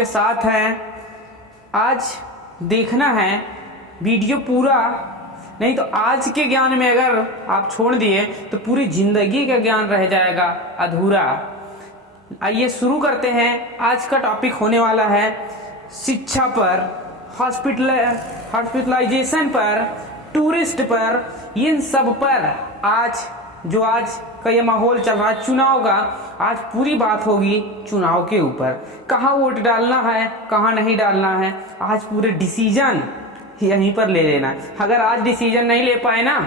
आपके साथ हैं। आज देखना है वीडियो पूरा, नहीं तो आज के ज्ञान में अगर आप छोड़ दिए तो पूरी जिंदगी का ज्ञान रह जाएगा अधूरा। आइए शुरू करते हैं। आज का टॉपिक होने वाला है शिक्षा पर, हॉस्पिटलाइजेशन पर, टूरिस्ट पर, इन सब पर आज का ये माहौल चल रहा है चुनाव का, आज पूरी बात होगी चुनाव के ऊपर। कहाँ वोट डालना है, कहाँ नहीं डालना है, आज पूरे डिसीजन यहीं पर ले लेना है। अगर आज डिसीजन नहीं ले पाए ना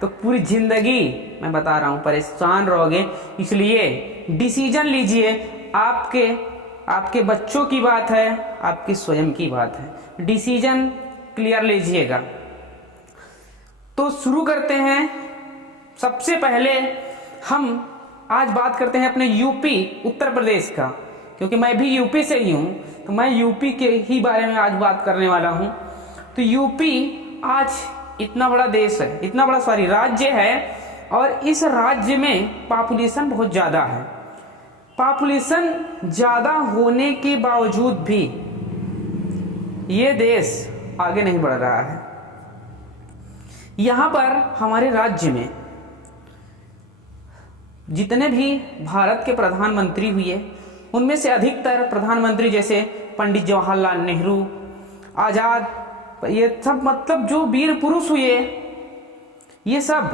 तो पूरी जिंदगी, मैं बता रहा हूँ, परेशान रहोगे। इसलिए डिसीजन लीजिए। आपके बच्चों की बात है, आपकी स्वयं की बात है। डिसीजन क्लियर लीजिएगा। तो शुरू करते हैं। सबसे पहले हम आज बात करते हैं अपने यूपी उत्तर प्रदेश का, क्योंकि मैं भी यूपी से ही हूं, तो मैं यूपी के ही बारे में आज बात करने वाला हूं। तो यूपी आज इतना बड़ा देश है, इतना बड़ा राज्य है, और इस राज्य में पॉपुलेशन बहुत ज़्यादा है। पॉपुलेशन ज़्यादा होने के बावजूद भी ये देश आगे नहीं बढ़ रहा है। यहाँ पर हमारे राज्य में जितने भी भारत के प्रधानमंत्री हुए, उनमें से अधिकतर प्रधानमंत्री जैसे पंडित जवाहरलाल नेहरू, आजाद, ये सब मतलब जो वीर पुरुष हुए, ये सब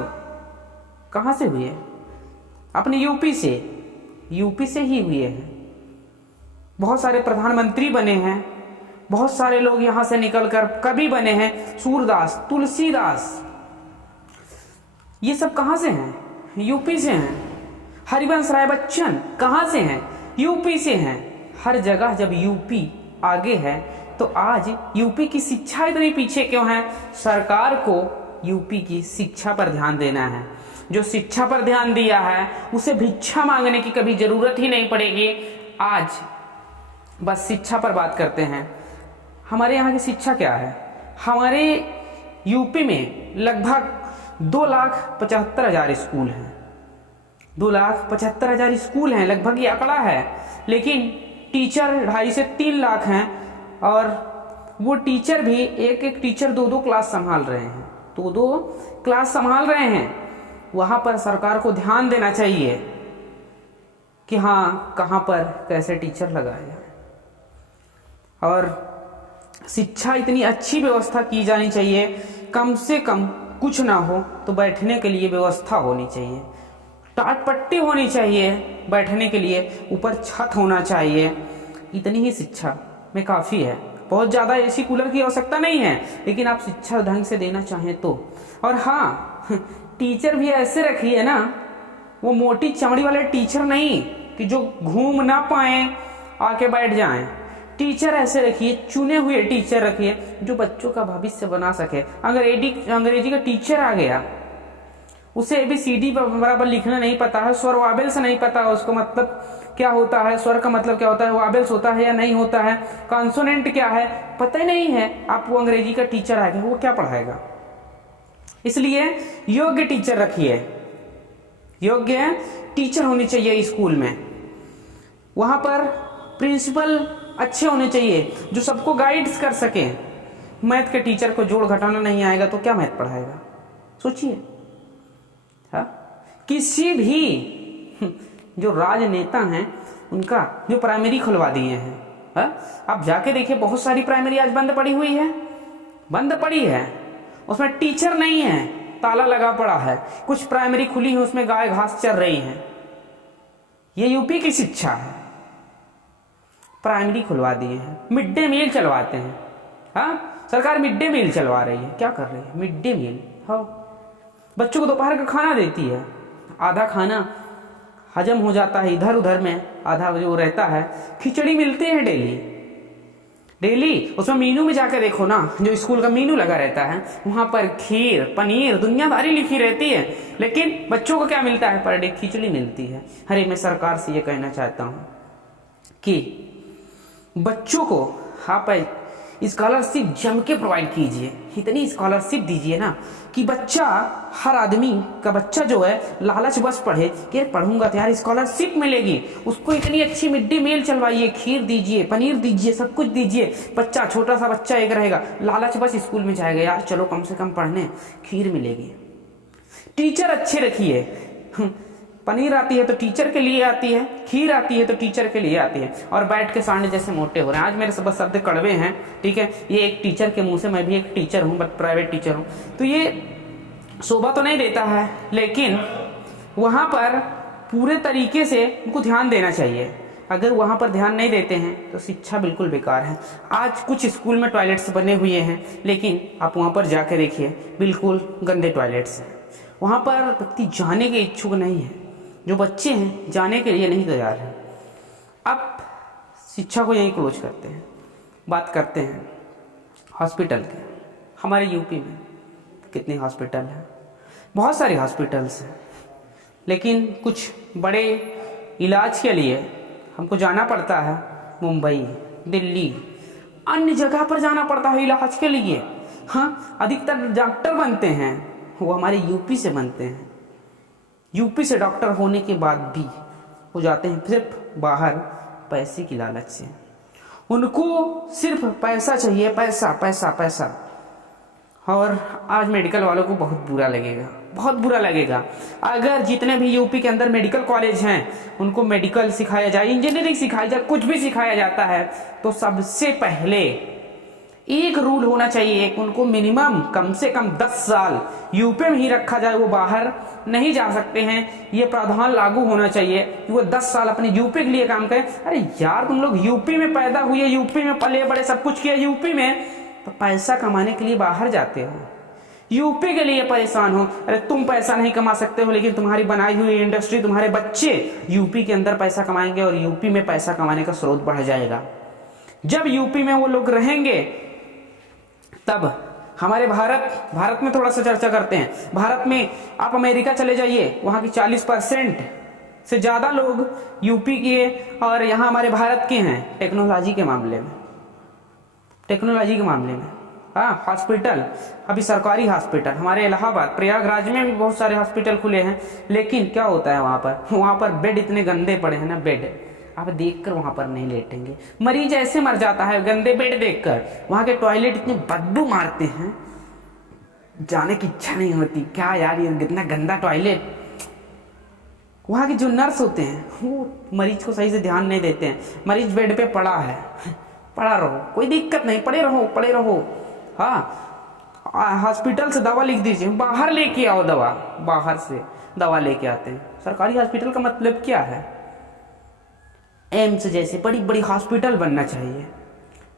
कहाँ से हुए? अपने यूपी से ही हुए हैं। बहुत सारे प्रधानमंत्री बने हैं, बहुत सारे लोग यहाँ से निकलकर कवि बने हैं, सूरदास, तुलसीदास, ये सब कहाँ से हैं? यूपी से हैं। हरिवंश राय बच्चन कहाँ से हैं? यूपी से हैं। हर जगह जब यूपी आगे है तो आज यूपी की शिक्षा इतनी पीछे क्यों है? सरकार को यूपी की शिक्षा पर ध्यान देना है। जो शिक्षा पर ध्यान दिया है उसे भिक्षा मांगने की कभी जरूरत ही नहीं पड़ेगी। आज बस शिक्षा पर बात करते हैं। हमारे यहाँ की शिक्षा क्या है? हमारे यूपी में लगभग 2,75,000 स्कूल हैं। 2,75,000 स्कूल हैं, लगभग ये आंकड़ा है। लेकिन टीचर 2.5 से 3 लाख हैं, और वो टीचर भी एक टीचर 2-2 क्लास संभाल रहे हैं, 2-2 क्लास संभाल रहे हैं। वहाँ पर सरकार को ध्यान देना चाहिए कि हाँ, कहाँ पर कैसे टीचर लगाया जाए, और शिक्षा इतनी अच्छी व्यवस्था की जानी चाहिए। कम से कम कुछ ना हो तो बैठने के लिए व्यवस्था होनी चाहिए, टाट पट्टी होनी चाहिए बैठने के लिए, ऊपर छत होना चाहिए। इतनी ही शिक्षा में काफ़ी है। बहुत ज़्यादा एसी कूलर की आवश्यकता नहीं है, लेकिन आप शिक्षा ढंग से देना चाहें तो। और हाँ, टीचर भी ऐसे रखिए ना, वो मोटी चमड़ी वाले टीचर नहीं कि जो घूम ना पाए आके बैठ जाएं। टीचर ऐसे रखिए, चुने हुए टीचर रखिए जो बच्चों का भविष्य बना सके। अगर अंग्रेजी का टीचर आ गया, उसे ABCD बराबर लिखना नहीं पता है, स्वर वाबेल्स नहीं पता है, उसको मतलब क्या होता है, स्वर का मतलब क्या होता है, वाबेल्स होता है या नहीं होता है, कॉन्सोनेंट क्या है, पता ही नहीं है, आप वो अंग्रेजी का टीचर आ गया, वो क्या पढ़ाएगा? इसलिए योग्य टीचर रखिए। योग्य टीचर होनी चाहिए स्कूल में। वहाँ पर प्रिंसिपल अच्छे होने चाहिए जो सबको गाइड कर सके। मैथ के टीचर को जोड़ घटाना नहीं आएगा तो क्या मैथ पढ़ाएगा? सोचिए। हाँ, किसी भी जो राजनेता हैं उनका जो प्राइमरी खुलवा दिए हैं, हाँ, आप जाके देखिए, बहुत सारी प्राइमरी आज बंद पड़ी हुई है, बंद पड़ी है, उसमें टीचर नहीं है, ताला लगा पड़ा है। कुछ प्राइमरी खुली है, उसमें गाय घास चर रही है। ये यूपी की शिक्षा है। प्राइमरी खुलवा दिए हैं, मिड डे मील चलवाते हैं। हाँ, सरकार मिड डे मील चलवा रही है। क्या कर रही है? Mid day meal. हाँ, बच्चों को दोपहर का खाना देती है। आधा खाना हजम हो जाता है इधर उधर में, आधा जो रहता है, खिचड़ी मिलती है डेली। उसमें मीनू में जाकर देखो ना, जो स्कूल का मीनू लगा रहता है, वहाँ पर खीर, पनीर, दुनियादारी लिखी रहती है, लेकिन बच्चों को क्या मिलता है? पर डे खिचड़ी मिलती है। अरे, मैं सरकार से ये कहना चाहता हूँ कि बच्चों को आप स्कॉलरशिप जम के प्रोवाइड कीजिए, इतनी स्कॉलरशिप दीजिए ना कि बच्चा, हर आदमी का बच्चा जो है लालच बस पढ़े कि पढ़ूंगा तो यार स्कॉलरशिप मिलेगी। उसको इतनी अच्छी मिड डे मील चलवाइए, खीर दीजिए, पनीर दीजिए, सब कुछ दीजिए। बच्चा, छोटा सा बच्चा एक रहेगा, लालच बस स्कूल में जाएगा, यार चलो कम से कम पढ़ने, खीर मिलेगी। टीचर अच्छे रखिए, पनीर आती है तो टीचर के लिए आती है, खीर आती है तो टीचर के लिए आती है, और बैठ के सांडे जैसे मोटे हो रहे हैं। आज मेरे सब शब्द कड़वे हैं, ठीक है, ये एक टीचर के मुंह से, मैं भी एक टीचर हूँ, बट प्राइवेट टीचर हूँ, तो ये शोभा तो नहीं देता है, लेकिन वहाँ पर पूरे तरीके से उनको ध्यान देना चाहिए। अगर वहाँ पर ध्यान नहीं देते हैं तो शिक्षा बिल्कुल बेकार है। आज कुछ स्कूल में टॉयलेट्स बने हुए हैं, लेकिन आप वहाँ पर जाकर देखिए, बिल्कुल गंदे टॉयलेट्स हैं। वहाँ पर व्यक्ति जाने के इच्छुक नहीं है, जो बच्चे हैं जाने के लिए नहीं तैयार हैं। अब शिक्षा को यहीं क्लोज करते हैं, बात करते हैं हॉस्पिटल के। हमारे यूपी में कितने हॉस्पिटल हैं? बहुत सारे हॉस्पिटल्स हैं, लेकिन कुछ बड़े इलाज के लिए हमको जाना पड़ता है मुंबई, दिल्ली, अन्य जगह पर जाना पड़ता है इलाज के लिए। हाँ, अधिकतर डॉक्टर बनते हैं वो हमारे यूपी से बनते हैं। यूपी से डॉक्टर होने के बाद भी वो जाते हैं सिर्फ बाहर पैसे की लालच से। उनको सिर्फ पैसा चाहिए, पैसा पैसा पैसा। और आज मेडिकल वालों को बहुत बुरा लगेगा, बहुत बुरा लगेगा अगर जितने भी यूपी के अंदर मेडिकल कॉलेज हैं उनको मेडिकल सिखाया जाए, इंजीनियरिंग सिखाया जाए, कुछ भी सिखाया जाता है, तो सबसे पहले एक रूल होना चाहिए कि उनको मिनिमम कम से कम 10 साल यूपी में ही रखा जाए, वो बाहर नहीं जा सकते हैं। ये प्रावधान लागू होना चाहिए कि वो 10 साल अपने यूपी के लिए काम करें। अरे यार, तुम लोग यूपी में पैदा हुए, यूपी में पले बड़े, सब कुछ किया यूपी में, तो पैसा कमाने के लिए बाहर जाते हो, यूपी के लिए परेशान हो। अरे तुम पैसा नहीं कमा सकते हो, लेकिन तुम्हारी बनाई हुई इंडस्ट्री, तुम्हारे बच्चे यूपी के अंदर पैसा कमाएंगे और यूपी में पैसा कमाने का स्रोत बढ़ जाएगा। जब यूपी में वो लोग रहेंगे तब हमारे भारत में थोड़ा सा चर्चा करते हैं। भारत में आप अमेरिका चले जाइए, वहाँ की 40% से ज़्यादा लोग यूपी के और यहाँ हमारे भारत के हैं टेक्नोलॉजी के मामले में, टेक्नोलॉजी के मामले में। हाँ, हॉस्पिटल, अभी सरकारी हॉस्पिटल हमारे इलाहाबाद, प्रयागराज में भी बहुत सारे हॉस्पिटल खुले हैं, लेकिन क्या होता है वहाँ पर बेड इतने गंदे पड़े हैं ना, बेड आप देखकर वहां पर नहीं लेटेंगे। मरीज ऐसे मर जाता है गंदे बेड देखकर। वहां के टॉयलेट इतने बदबू मारते हैं, जाने की इच्छा नहीं होती। क्या यार, ये कितना गंदा टॉयलेट। वहां के जो नर्स होते हैं वो मरीज को सही से ध्यान नहीं देते हैं। मरीज बेड पे पड़ा है, पड़ा रहो, कोई दिक्कत नहीं, पड़े रहो पड़े रहो। हाँ, हॉस्पिटल से दवा लिख दीजिए, बाहर लेके आओ दवा, बाहर से दवा लेके आते हैं। सरकारी हॉस्पिटल का मतलब क्या है? एम्स जैसे बड़ी बड़ी हॉस्पिटल बनना चाहिए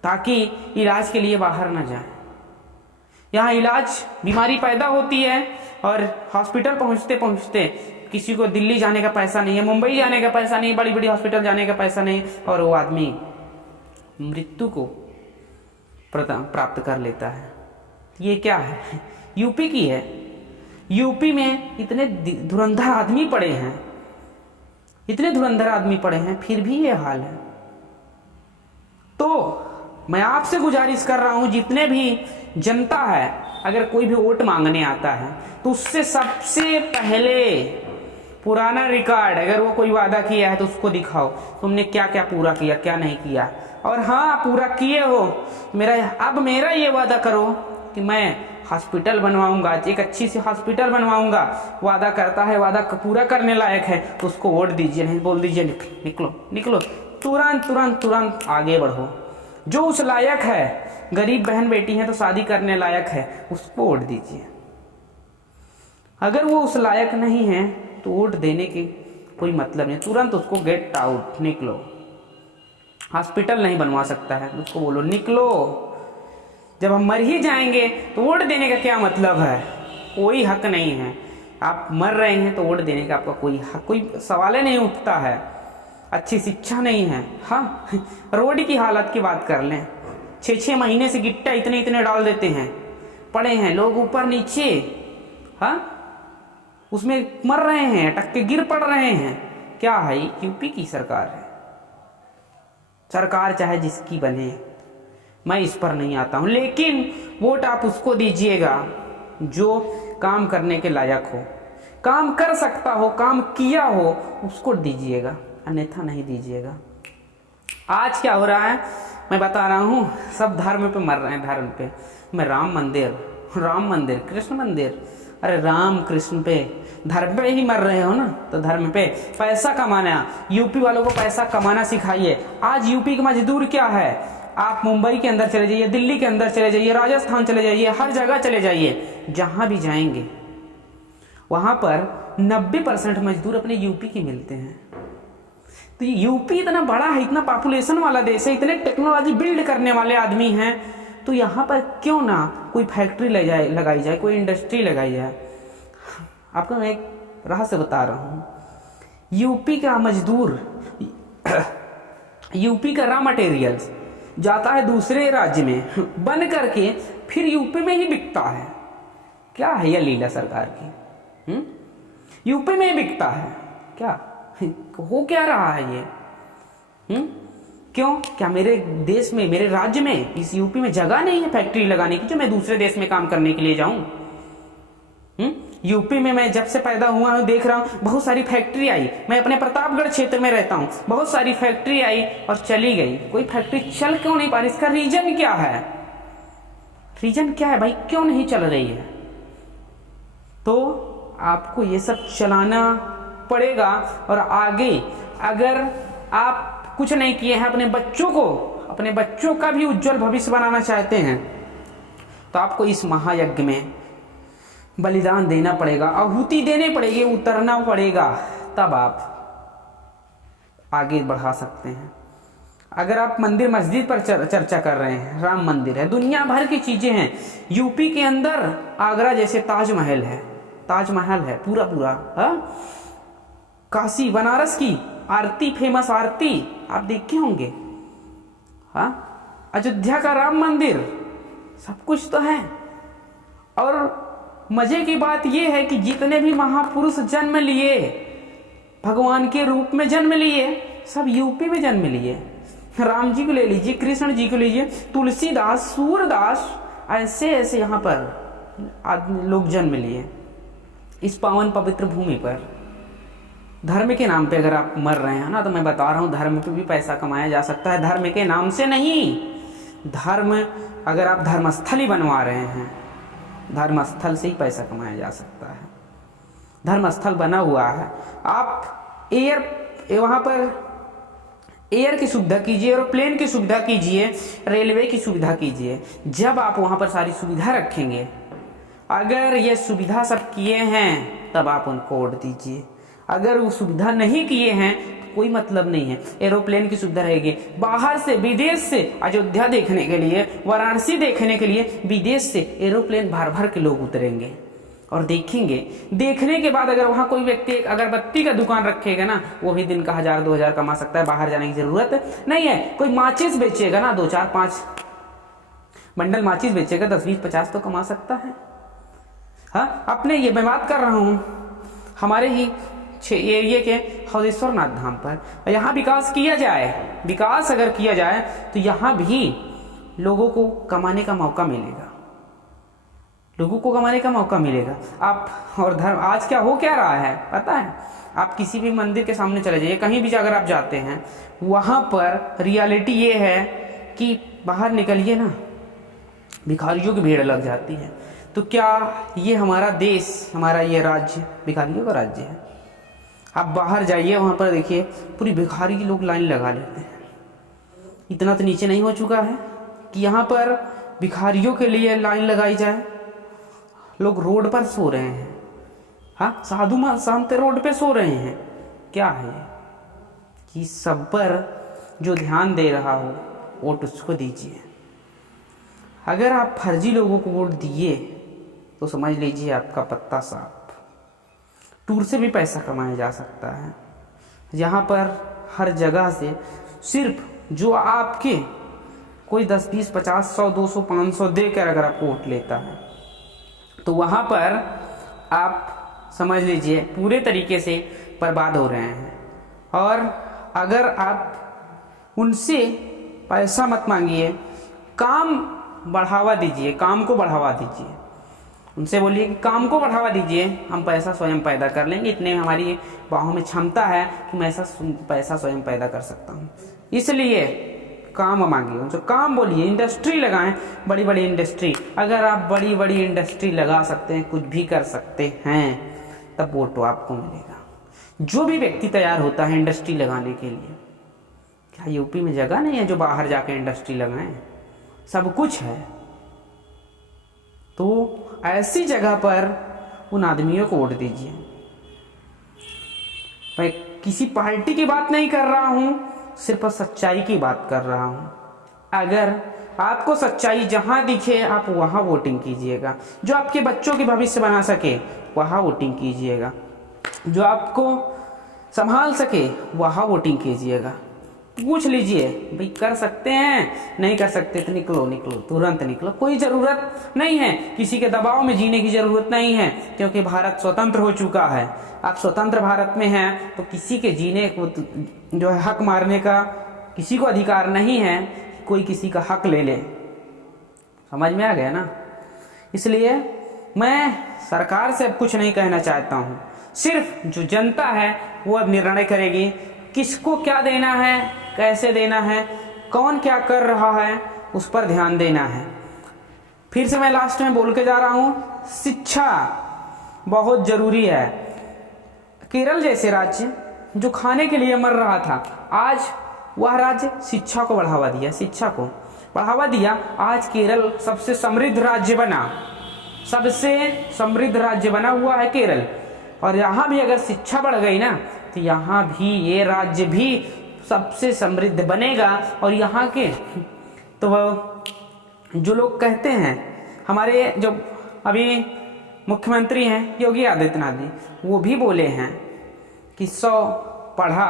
ताकि इलाज के लिए बाहर ना जाए। यहाँ इलाज, बीमारी पैदा होती है और हॉस्पिटल पहुँचते पहुँचते किसी को दिल्ली जाने का पैसा नहीं है, मुंबई जाने का पैसा नहीं, बड़ी बड़ी हॉस्पिटल जाने का पैसा नहीं, और वो आदमी मृत्यु को प्राप्त कर लेता है। ये क्या है? यूपी की है। यूपी में इतने धुरंधर आदमी पड़े हैं, इतने धुरंधर आदमी पड़े हैं, फिर भी ये हाल है। तो मैं आपसे गुजारिश कर रहा हूं, जितने भी जनता है, अगर कोई भी वोट मांगने आता है तो उससे सबसे पहले पुराना रिकॉर्ड, अगर वो कोई वादा किया है तो उसको दिखाओ, तुमने क्या क्या पूरा किया, क्या नहीं किया। और हाँ, पूरा किए हो, मेरा ये वादा करो कि मैं हॉस्पिटल बनवाऊंगा, एक अच्छी सी हॉस्पिटल बनवाऊंगा। वादा करता है, वादा पूरा करने लायक है तो उसको वोट दीजिए, नहीं बोल दीजिए निकलो निकलो, तुरंत तुरंत तुरंत आगे बढ़ो। जो उस लायक है, गरीब बहन बेटी है तो शादी करने लायक है, उसको वोट दीजिए। अगर वो उस लायक नहीं है तो वोट देने के कोई मतलब नहीं, तुरंत उसको गेट आउट, निकलो। हॉस्पिटल नहीं बनवा सकता है उसको बोलो निकलो। जब हम मर ही जाएंगे तो वोट देने का क्या मतलब है? कोई हक नहीं है। आप मर रहे हैं तो वोट देने का आपका कोई हक, कोई सवाल ही नहीं उठता है। अच्छी शिक्षा नहीं है। हाँ, रोड की हालत की बात कर लें, 6-6 महीने से गिट्टा इतने इतने डाल देते हैं, पड़े हैं लोग ऊपर नीचे, हाँ, उसमें मर रहे हैं, अटक के गिर पड़ रहे हैं। क्या है? यूपी की सरकार है। सरकार चाहे जिसकी बने, मैं इस पर नहीं आता हूं। लेकिन वोट आप उसको दीजिएगा जो काम करने के लायक हो, काम कर सकता हो, काम किया हो, उसको दीजिएगा, अन्यथा नहीं दीजिएगा। आज क्या हो रहा है मैं बता रहा हूँ, सब धर्म पे मर रहे हैं, धर्म पे। मैं राम मंदिर कृष्ण मंदिर, अरे राम कृष्ण पे, धर्म पे ही मर रहे हो ना, तो धर्म पे पैसा कमाना। यूपी वालों को पैसा कमाना सिखाइए। आज यूपी का मजदूर क्या है, आप मुंबई के अंदर चले जाइए, दिल्ली के अंदर चले जाइए, राजस्थान चले जाइए, हर जगह चले जाइए, जहां भी जाएंगे वहां पर 90% मजदूर अपने यूपी के मिलते हैं। तो ये यूपी इतना बड़ा है, इतना पॉपुलेशन वाला देश है, इतने टेक्नोलॉजी बिल्ड करने वाले आदमी हैं, तो यहाँ पर क्यों ना कोई फैक्ट्री लगाई जाए, कोई इंडस्ट्री लगाई जाए। आपको मैं एक रहस्य बता रहा हूँ, यूपी का मजदूर यूपी का रॉ मटेरियल्स जाता है दूसरे राज्य में बन करके फिर यूपी में ही बिकता है। क्या है यह लीला सरकार की? यूपी में ही बिकता है क्या? हो क्या रहा है ये? क्यों? क्या मेरे देश में, मेरे राज्य में, इस यूपी में जगह नहीं है फैक्ट्री लगाने की जो मैं दूसरे देश में काम करने के लिए जाऊं? यूपी में मैं जब से पैदा हुआ हूं देख रहा हूं बहुत सारी फैक्ट्री आई। मैं अपने प्रतापगढ़ क्षेत्र में रहता हूं, बहुत सारी फैक्ट्री आई और चली गई। कोई फैक्ट्री चल क्यों नहीं पा रही? इसका रीजन क्या है? रीजन क्या है भाई, क्यों नहीं चल रही है? तो आपको ये सब चलाना पड़ेगा। और आगे अगर आप कुछ नहीं किए हैं, अपने बच्चों का भी उज्जवल भविष्य बनाना चाहते हैं, तो आपको इस महायज्ञ में बलिदान देना पड़ेगा, आहुति देने पड़ेगी, उतरना पड़ेगा, तब आप आगे बढ़ा सकते हैं। अगर आप मंदिर मस्जिद पर चर्चा कर रहे हैं, राम मंदिर है, दुनिया भर की चीजें हैं। यूपी के अंदर आगरा जैसे ताजमहल है पूरा। काशी बनारस की आरती, फेमस आरती आप देखे होंगे। अयोध्या का राम मंदिर, सब कुछ तो है। और मजे की बात यह है कि जितने भी महापुरुष जन्म लिए, भगवान के रूप में जन्म लिए, सब यूपी में जन्म लिए। राम जी को ले लीजिए, कृष्ण जी को लीजिए, तुलसीदास, सूरदास, ऐसे यहाँ पर आदमी लोग जन्म लिए इस पावन पवित्र भूमि पर। धर्म के नाम पे अगर आप मर रहे हैं ना, तो मैं बता रहा हूं धर्म पे भी पैसा कमाया जा सकता है, धर्म के नाम से नहीं। धर्म अगर आप धर्मस्थल ही बनवा रहे हैं, धर्मस्थल से ही पैसा कमाया जा सकता है। धर्मस्थल बना हुआ है, आप वहां पर एयर की सुविधा कीजिए, एरोप्लेन की सुविधा कीजिए, रेलवे की सुविधा कीजिए। जब आप वहां पर सारी सुविधा रखेंगे, अगर ये सुविधा सब किए हैं, तब आप उनको वोट दीजिए। अगर वो सुविधा नहीं किए हैं तो कोई मतलब नहीं है। एरोप्लेन की सुविधा रहेगी, बाहर से, विदेश से अयोध्या देखने के लिए, वाराणसी देखने के लिए विदेश से एरोप्लेन भर भर के लोग उतरेंगे और देखेंगे। देखने के बाद अगर वहां कोई व्यक्ति एक अगरबत्ती का दुकान रखेगा ना, वो भी दिन का 1000-2000 कमा सकता है, बाहर जाने की जरूरत नहीं है। कोई माचिस बेचेगा ना, 2-4-5 बंडल माचिस बेचेगा, 10-20-50 तो कमा सकता है। अपने ये मैं बात कर रहा हूं हमारे ही एरिया के हौदेश्वर नाथ धाम पर। यहाँ विकास किया जाए, विकास अगर किया जाए तो यहाँ भी लोगों को कमाने का मौका मिलेगा, आप और धर्म आज क्या हो क्या रहा है पता है? आप किसी भी मंदिर के सामने चले जाइए, कहीं भी अगर आप जाते हैं, वहां पर रियलिटी ये है कि बाहर निकलिए ना, भिखारियों की भीड़ लग जाती है। तो क्या ये हमारा देश, हमारा ये राज्य भिखारियों का राज्य है? आप बाहर जाइए, वहां पर देखिए पूरी भिखारी की लोग लाइन लगा लेते हैं। इतना तो नीचे नहीं हो चुका है कि यहाँ पर भिखारियों के लिए लाइन लगाई जाए? लोग रोड पर सो रहे हैं, साधु संत रोड पे सो रहे हैं। क्या है कि सब पर जो ध्यान दे रहा हो वोट उसको दीजिए। अगर आप फर्जी लोगों को वोट दिए तो समझ लीजिए आपका पत्ता साफ। टूर से भी पैसा कमाया जा सकता है, जहाँ पर हर जगह से सिर्फ जो आपके कोई 10, 20, 50, 100, 200, 500 देकर अगर आपको वोट लेता है, तो वहाँ पर आप समझ लीजिए पूरे तरीके से बर्बाद हो रहे हैं। और अगर आप उनसे पैसा मत मांगिए, काम बढ़ावा दीजिए, काम को बढ़ावा दीजिए। उनसे बोलिए कि काम को बढ़ावा दीजिए, हम पैसा स्वयं पैदा कर लेंगे, इतने हमारी बाहों में क्षमता है कि मैं ऐसा पैसा स्वयं पैदा कर सकता हूँ। इसलिए काम मांगिए, उनसे काम बोलिए, इंडस्ट्री लगाएं, बड़ी बड़ी इंडस्ट्री। अगर आप बड़ी बड़ी इंडस्ट्री लगा सकते हैं, कुछ भी कर सकते हैं, तब वोट तो आपको मिलेगा। जो भी व्यक्ति तैयार होता है इंडस्ट्री लगाने के लिए, क्या यूपी में जगह नहीं है जो बाहर जाके इंडस्ट्री लगाएं? सब कुछ है। तो ऐसी जगह पर उन आदमियों को वोट दीजिए। मैं किसी पार्टी की बात नहीं कर रहा हूं, सिर्फ सच्चाई की बात कर रहा हूं। अगर आपको सच्चाई जहां दिखे आप वहां वोटिंग कीजिएगा। जो आपके बच्चों के भविष्य बना सके वहां वोटिंग कीजिएगा। जो आपको संभाल सके वहां वोटिंग कीजिएगा। पूछ लीजिए, भाई कर सकते हैं, नहीं कर सकते तो निकलो निकलो, तुरंत निकलो। कोई ज़रूरत नहीं है, किसी के दबाव में जीने की ज़रूरत नहीं है, क्योंकि भारत स्वतंत्र हो चुका है। आप स्वतंत्र भारत में हैं तो किसी के जीने को जो है हक मारने का किसी को अधिकार नहीं है, कोई किसी का हक ले ले। समझ में आ गया ना? इसलिए मैं सरकार से अब कुछ नहीं कहना चाहता हूँ, सिर्फ जो जनता है वो अब निर्णय करेगी किसको क्या देना है, कैसे देना है, कौन क्या कर रहा है, उस पर ध्यान देना है। फिर से मैं लास्ट में बोल के जा रहा हूँ, शिक्षा बहुत जरूरी है। केरल जैसे राज्य जो खाने के लिए मर रहा था, आज वह राज्य शिक्षा को बढ़ावा दिया, शिक्षा को बढ़ावा दिया। आज केरल सबसे समृद्ध राज्य बना, सबसे समृद्ध राज्य बना हुआ है केरल। और यहाँ भी अगर शिक्षा बढ़ गई ना तो यहाँ भी ये राज्य भी सबसे समृद्ध बनेगा। और यहाँ के तो जो लोग कहते हैं, हमारे जो अभी मुख्यमंत्री हैं योगी आदित्यनाथ जी, वो भी बोले हैं कि 100 पढ़ा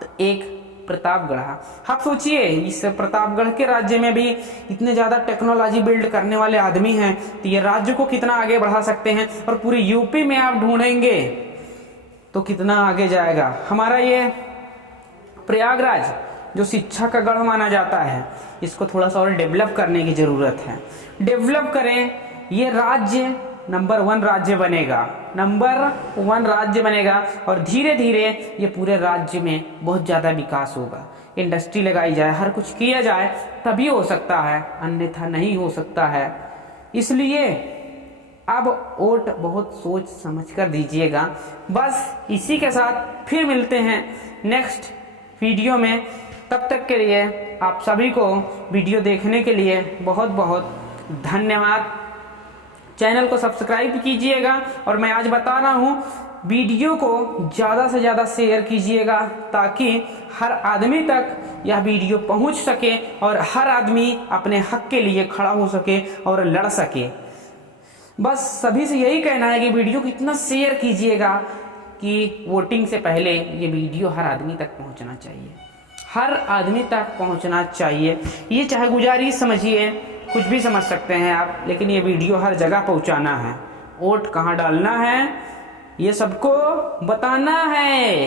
तो एक प्रतापगढ़। आप सोचिए, इस प्रतापगढ़ के राज्य में भी इतने ज़्यादा टेक्नोलॉजी बिल्ड करने वाले आदमी हैं, तो ये राज्य को कितना आगे बढ़ा सकते हैं। और पूरी यूपी में आप ढूंढेंगे तो कितना आगे जाएगा। हमारा ये प्रयागराज जो शिक्षा का गढ़ माना जाता है, इसको थोड़ा सा और डेवलप करने की ज़रूरत है। डेवलप करें, ये राज्य नंबर 1 राज्य बनेगा, नंबर 1 राज्य बनेगा। और धीरे धीरे ये पूरे राज्य में बहुत ज़्यादा विकास होगा। इंडस्ट्री लगाई जाए, हर कुछ किया जाए, तभी हो सकता है, अन्यथा नहीं हो सकता है। इसलिए अब वोट बहुत सोच समझ कर दीजिएगा। बस इसी के साथ फिर मिलते हैं नेक्स्ट वीडियो में। तब तक के लिए आप सभी को वीडियो देखने के लिए बहुत बहुत धन्यवाद। चैनल को सब्सक्राइब कीजिएगा। और मैं आज बता रहा हूँ, वीडियो को ज़्यादा से ज़्यादा शेयर कीजिएगा ताकि हर आदमी तक यह वीडियो पहुँच सके और हर आदमी अपने हक के लिए खड़ा हो सके और लड़ सके। बस सभी से यही कहना है कि वीडियो को इतना शेयर कीजिएगा कि वोटिंग से पहले ये वीडियो हर आदमी तक पहुंचना चाहिए, हर आदमी तक पहुंचना चाहिए। ये चाहे गुजारिश समझिए, कुछ भी समझ सकते हैं आप, लेकिन ये वीडियो हर जगह पहुंचाना है। वोट कहाँ डालना है ये सबको बताना है।